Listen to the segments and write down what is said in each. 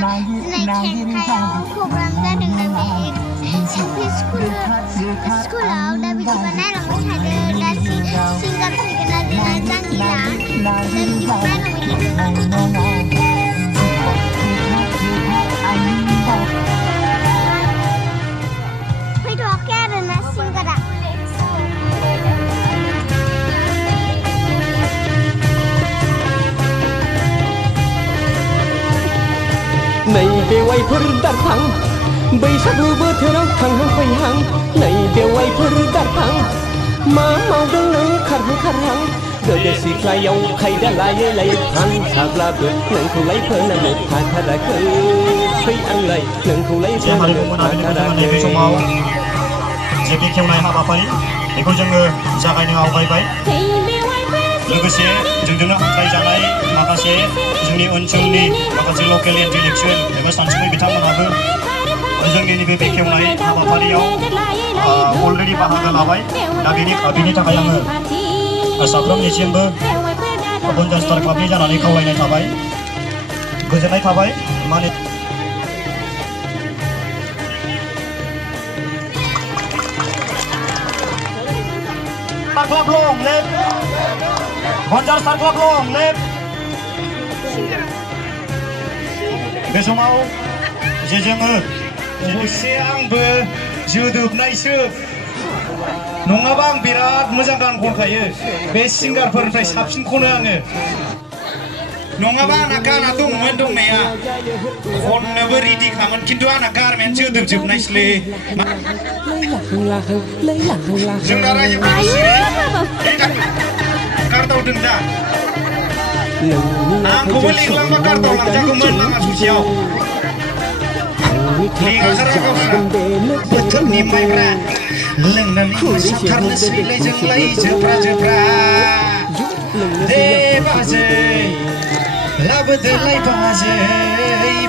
खेंखायाव programme जादोंना बे LP स्कुलाव दा बिदिबा नायलांबाय थादो दा सिंगार फैगोन ना जोंना जांगिला दा बिदिखौ नायलांबाय थादो फैथ'वाखै आरोना सिंगारा नैबे वाइफोर दारफां बैसागु बोथोराव थांहां फैहां नैबे वाइफोर दारफां मा मावदों नों खारहां गोदो सिख्लायाव खायदा लायै लायै थांसाब्लाबो नोंखौलाय फोनांनो हाथाराखै फै आंलाय नोंखौलाय फोनांनो हाथाराखै बे समाव जे बेखेवनाय हाबाफारि बेखौ जोङो जागायनो आवगायबाय लोगोसे जोंजोंनो हांख्रायजानाय माखासे जोंनि ओनसोलनि माखासे लकेल इन्टेलेक्सुवेल एबा सानसुमै बिथांमोनहाबो जोंनि नैबे बेखेवनाय हाबाफारियाव अलरेडि बाहागो लाबाय दा बेनि थाखाय आङो साफ्रोमनिसिमबो बन्जार स्टार क्लाबनि जानानै खावलायनाय थाबाय गोजोननाय थाबाय माने क्लाब लं लेफ्ट बन्जार स्टार क्लाब लं लेफ्ट बे समाव जे जोङो अबयसे आंबो जोदोबनायसो नङाबा आं बिराद मोजां गान खनखायो बे सिंगारफोरनिफ्राय साबसिन खनो आङो नङाबा आंना गाना दंमोन दंनाया खननोबो रेडि खामोन खिन्थु आंना गारमायानो जोदोबजोबनायसोलै जोंना रायजोफोरा गारदावदों दा आंखौबो लिंलांबा गारदावलांजागौमोन लामा ससेयाव बोथोरनि माइब्रा लोंनानै मोसाथारनोसैलाय जोंलाय जोब्रा दे बाजै लाबोदोलाय बाजै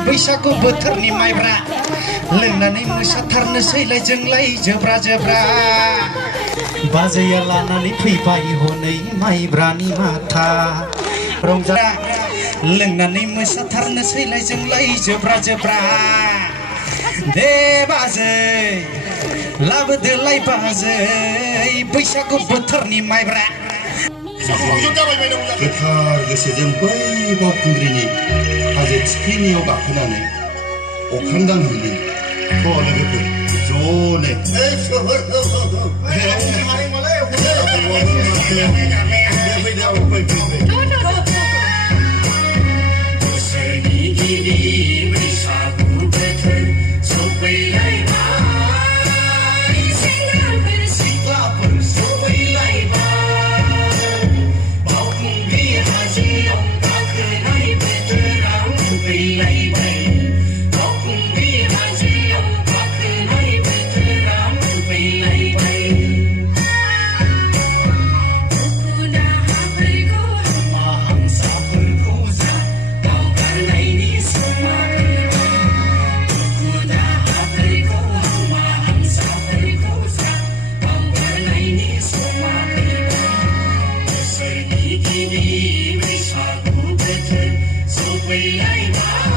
बैसागु बोथोरनि माइब्रा लोंनानै मोसाथारनोसैलाय जोंलाय जोब्रा बाजैया लानानै फैबाय हनै माइब्रानि माथा रंजा लोंनानै मोसाथारनोसैलाय जोंलाय जोब्रा दे बाजै लाबोदोलाय बाजै बैसागु बोथोरनि माइब्रा गोथार गोसोजों बै बावखुंग्रिनि हाजो थिखिनियाव गाखोनानै अख्रां दांहैनि लोगोफोर बैसागु बोथोर सफैलायबाय